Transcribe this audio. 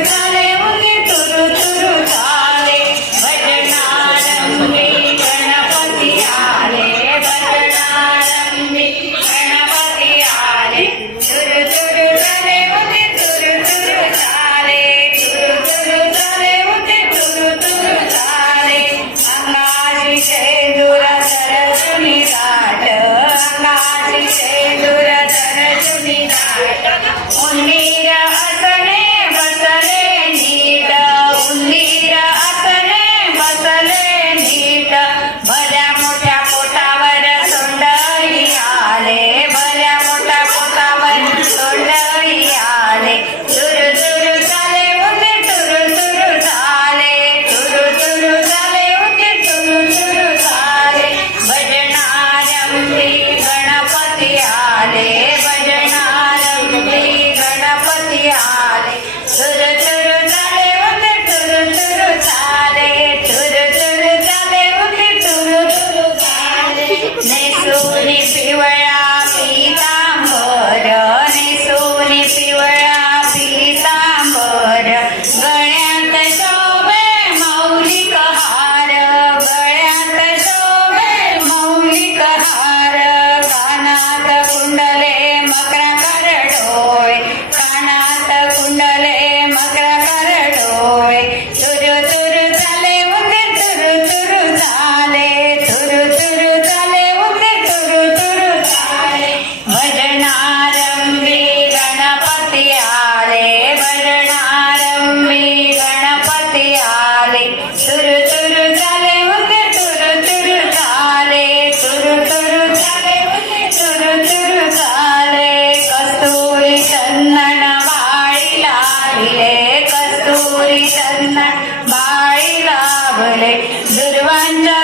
झाले उंदीर तुरु तुरु झाले भजनारंभी गणपती आले भजनारंभी गणपती आले तुरु तुरु झाले उंदीर तुरु तुरु झाले तुरु तुरु झाले उंदीर तुरु तुरु झाले अंगाची शेंदूर सरजुनी दाट अंगाची शेंदूर सरजुनी दाट उंदीर असले बसले नीट उंदीर असले बसले नीट भल्या मोठ्या पोटावर सोंडळी आले भल्या मोठ्या पोटावर सोंडळी आले तुरु तुरु झाले उंदीर तुरु तुरु झाले तुरु तुरु झाले उंदीर तुरु तुरु झाले भजनारंभी गणपती आले भजनारंभी गणपती आले तुरु तुरु झाले उंदीर तुरु तुरु झाले तुरु तुरु झाले उंदीर तुरु तुरु झाले नेसुनी पिवळा पीतांबर नेसुनी पिवळा पीतांबर गळ्यात शोभे मौलिक हार गळ्यात शोभे मौलिक हार कानात कुंडले मकराकर डोळे कानात कुंडले मकराकर डोळे तुरु तुरु झाले उंदीर तुरु तुरु झाले तुरु तुरु झाले उंदीर तुरु तुरु झाले भजनारंभी गणपती आले भजनारंभी गणपती आले तुरु तुरु झाले उंदीर तुरु तुरु झाले तुरु तुरु झाले उंदीर तुरु तुरु झाले कस्तुरी चंदन बाळी लाविले कस्तुरी चंदन बाळी लावले दुर्वांच्या